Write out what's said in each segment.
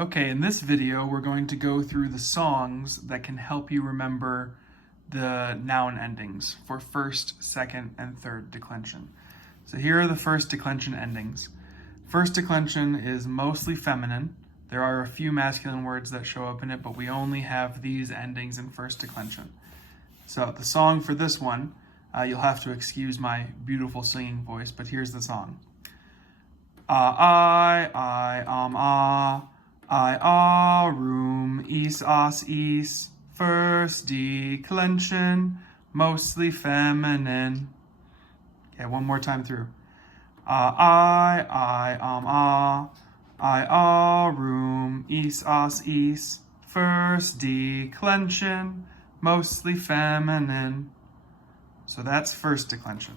Okay, in this video, we're going to go through the songs that can help you remember the noun endings for first, second, and third declension. So here are the first declension endings. First declension is mostly feminine. There are a few masculine words that show up in it, but we only have these endings in first declension. So the song for this one, you'll have to excuse my beautiful singing voice, but here's the song. I, room, is, first declension, mostly feminine. Okay, one more time through. Room, is, first declension, mostly feminine. So that's first declension.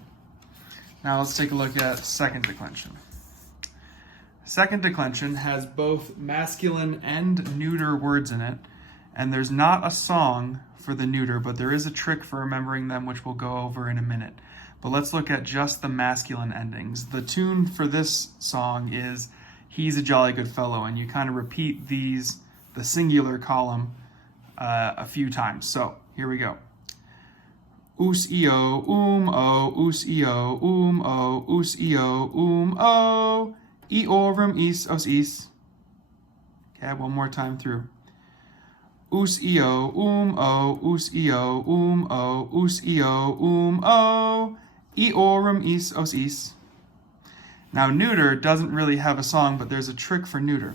Now let's take a look at second declension. Second declension has both masculine and neuter words in it, and there's not a song for the neuter, but there is a trick for remembering them, which we'll go over in a minute. But let's look at just the masculine endings. The tune for this song is "He's a Jolly Good Fellow," and you kind of repeat the singular column a few times. So here we go. Us-io, o, us-io, o, us-io, o, eorum is. Okay, one more time through. Us-io, o, us-io, o, us-io, o, eorum is. Now neuter doesn't really have a song, but there's a trick for neuter.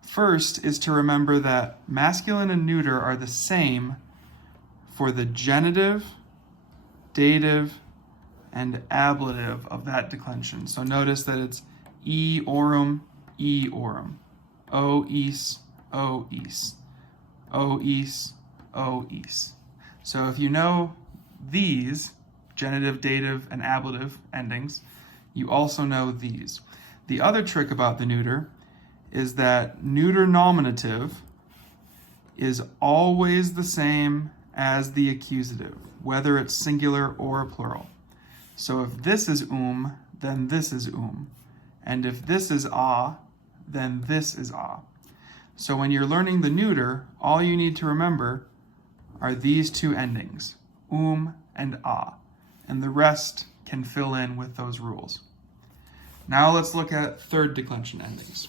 First is to remember that masculine and neuter are the same for the genitive, dative, and ablative of that declension. So notice that it's eorum, o is, o is. So if you know these genitive, dative, and ablative endings, you also know these. The other trick about the neuter is that neuter nominative is always the same as the accusative, whether it's singular or plural. So if this is then this is and if this is then this is a. So when you're learning the neuter, all you need to remember are these two endings, and a, and the rest can fill in with those rules. Now let's look at third declension endings.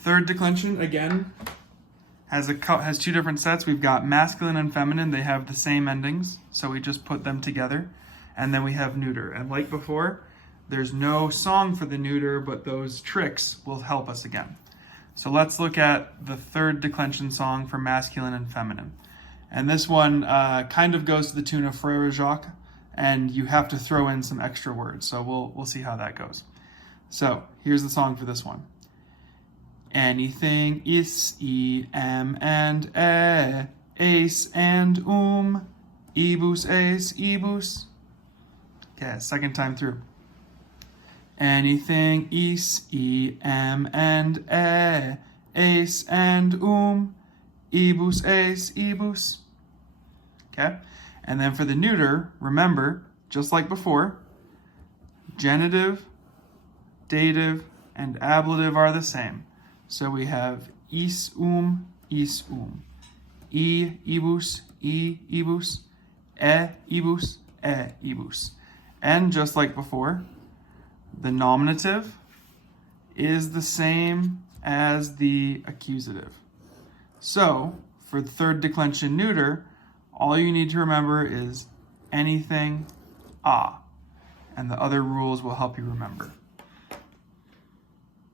Third declension, again, has two different sets. We've got masculine and feminine. They have the same endings, so we just put them together. And then we have neuter. And like before, there's no song for the neuter, but those tricks will help us again. So let's look at the third declension song for masculine and feminine. And this one kind of goes to the tune of Frere Jacques, and you have to throw in some extra words. So we'll see how that goes. So here's the song for this one. Anything is, and ace and ibus, ibus. Okay, second time through. Anything is, and ace and ibus, ibus. Okay, and then for the neuter, remember, just like before, genitive, dative, and ablative are the same. So we have is, e, ibus, ibus, ibus, ibus. And just like before, the nominative is the same as the accusative. So for the third declension neuter, all you need to remember is anything, and the other rules will help you remember.